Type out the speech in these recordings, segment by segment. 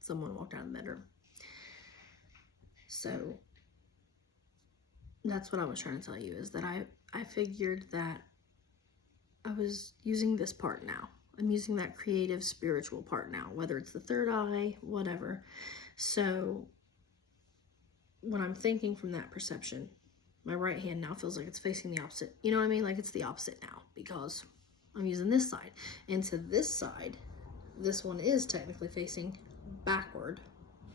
someone walked out of the bedroom. So that's what I was trying to tell you, is that I figured that I was using this part now. I'm using that creative, spiritual part now, whether it's the third eye, whatever. So when I'm thinking from that perception, my right hand now feels like it's facing the opposite. You know what I mean? Like it's the opposite now because I'm using this side. And to this side, this one is technically facing backward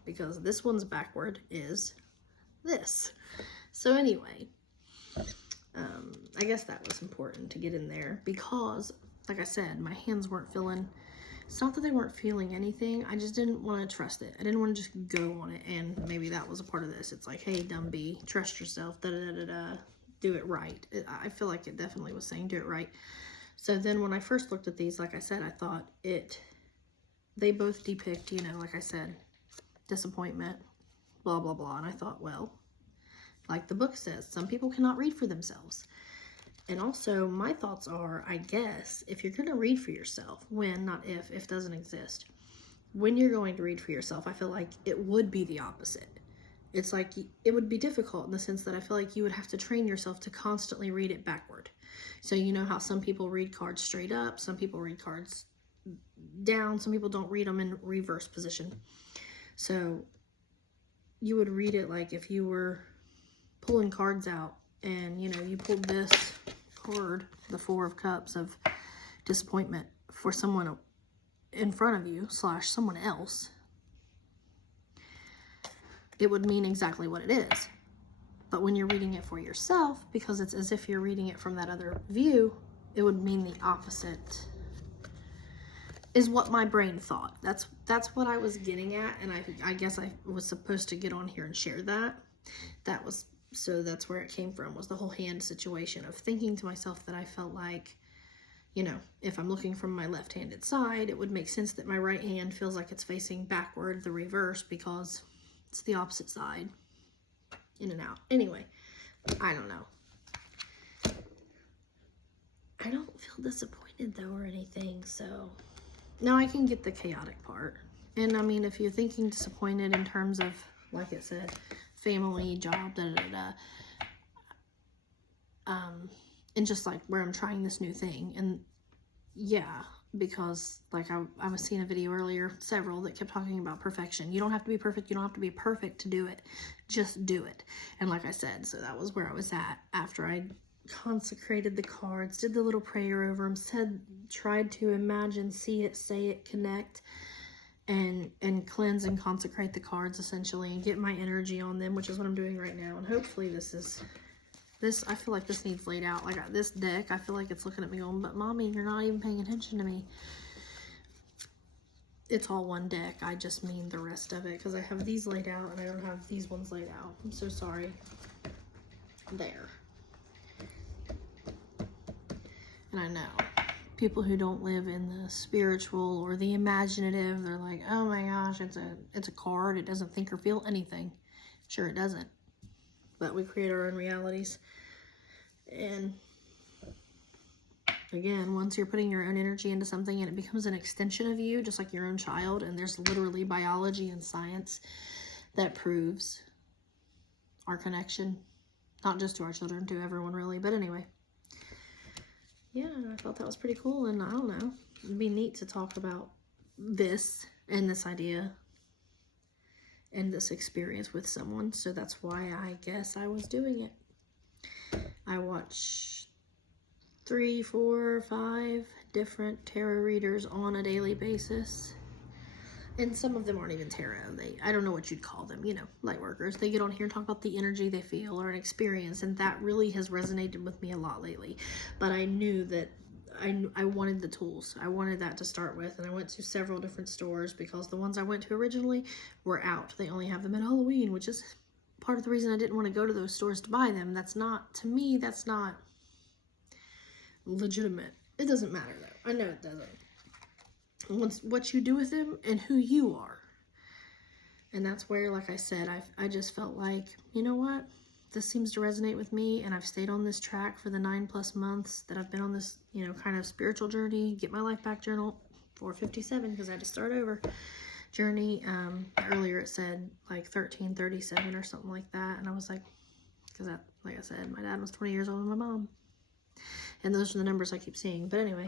because this one's backward is this. So anyway, I guess that was important to get in there because, like I said, my hands weren't feeling, it's not that they weren't feeling anything, I just didn't want to trust it. I didn't want to just go on it, and maybe that was a part of this. It's like, hey, dumb bee, trust yourself, da-da-da-da-da, do it right. I feel like it definitely was saying do it right. So then when I first looked at these, like I said, I thought they both depict, you know, like I said, disappointment, blah, blah, blah, and I thought, well, like the book says, some people cannot read for themselves. And also, my thoughts are, I guess, if you're going to read for yourself, when, not if doesn't exist, when you're going to read for yourself, I feel like it would be the opposite. It's like, it would be difficult in the sense that I feel like you would have to train yourself to constantly read it backward. So you know how some people read cards straight up, some people read cards down, some people don't read them in reverse position. So you would read it like if you were pulling cards out and, you know, you pulled this card, the Four of Cups of disappointment for someone in front of you / someone else, it would mean exactly what it is. But when you're reading it for yourself, because it's as if you're reading it from that other view, it would mean the opposite, is what my brain thought. That's what I was getting at, and I guess I was supposed to get on here and share that. So that's where it came from, was the whole hand situation of thinking to myself that I felt like, you know, if I'm looking from my left-handed side, it would make sense that my right hand feels like it's facing backward, the reverse, because it's the opposite side, in and out. Anyway, I don't know. I don't feel disappointed, though, or anything, so now I can get the chaotic part. And, I mean, if you're thinking disappointed in terms of, like it said, family, job, da-da-da-da, and just like where I'm trying this new thing, and yeah, because like I was seeing a video earlier, several that kept talking about perfection. You don't have to be perfect, you don't have to be perfect to do it, just do it. And like I said, so that was where I was at after I consecrated the cards, did the little prayer over them, tried to imagine, see it, say it, connect, and cleanse and consecrate the cards essentially, and get my energy on them, which is what I'm doing right now. And hopefully this, I feel like this needs laid out. Like this deck, I feel like it's looking at me going, but mommy, you're not even paying attention to me. It's all one deck. I just mean the rest of it, because I have these laid out and I don't have these ones laid out. I'm so sorry. There. And I know people who don't live in the spiritual or the imaginative, they're like, oh my gosh, it's a card, it doesn't think or feel anything. Sure, it doesn't, but we create our own realities. And again, once you're putting your own energy into something and it becomes an extension of you, just like your own child, and there's literally biology and science that proves our connection, not just to our children, to everyone really. But anyway, yeah, I thought that was pretty cool, and I don't know, it'd be neat to talk about this and this idea and this experience with someone, so that's why I guess I was doing it. I watch 3, 4, 5 different tarot readers on a daily basis, and some of them aren't even tarot. I don't know what you'd call them, you know, light workers. They get on here and talk about the energy they feel or an experience, and that really has resonated with me a lot lately. But I knew that I wanted the tools. I wanted that to start with, and I went to several different stores because the ones I went to originally were out. They only have them at Halloween, which is part of the reason I didn't want to go to those stores to buy them. That's not, to me, that's not legitimate. It doesn't matter though. I know it doesn't. It's what you do with them and who you are. And that's where, like I said, I just felt like, you know what? This seems to resonate with me, and I've stayed on this track for the 9+ months that I've been on this, you know, kind of spiritual journey, get my life back journal, 457, because I had to start over, journey. Earlier it said like 1337 or something like that, and I was like, because that, like I said, my dad was 20 years older than my mom, and those are the numbers I keep seeing. But anyway,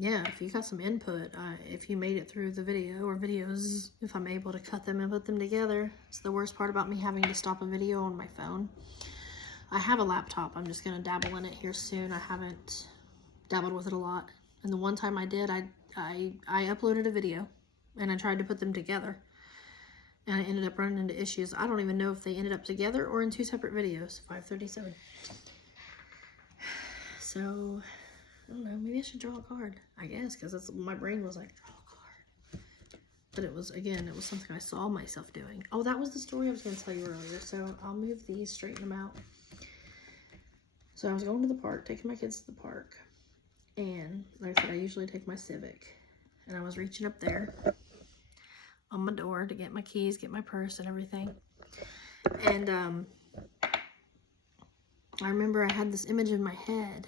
yeah, if you got some input, if you made it through the video or videos, if I'm able to cut them and put them together. It's the worst part about me having to stop a video on my phone. I have a laptop. I'm just going to dabble in it here soon. I haven't dabbled with it a lot. And the one time I did, I uploaded a video and I tried to put them together. And I ended up running into issues. I don't even know if they ended up together or in two separate videos. 537. So, I don't know. Maybe I should draw a card. I guess, because that's my brain was like, draw a card. But it was, again, it was something I saw myself doing. Oh, that was the story I was going to tell you earlier. So, I'll move these, straighten them out. So, I was going to the park, taking my kids to the park. And, like I said, I usually take my Civic. And I was reaching up there on my door to get my keys, get my purse and everything. And, I remember I had this image in my head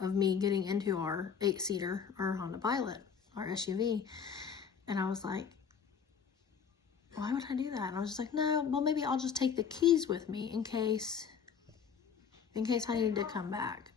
of me getting into our 8-seater, our Honda Pilot, our SUV. And I was like, why would I do that? And I was just like, no, well, maybe I'll just take the keys with me in case I need to come back.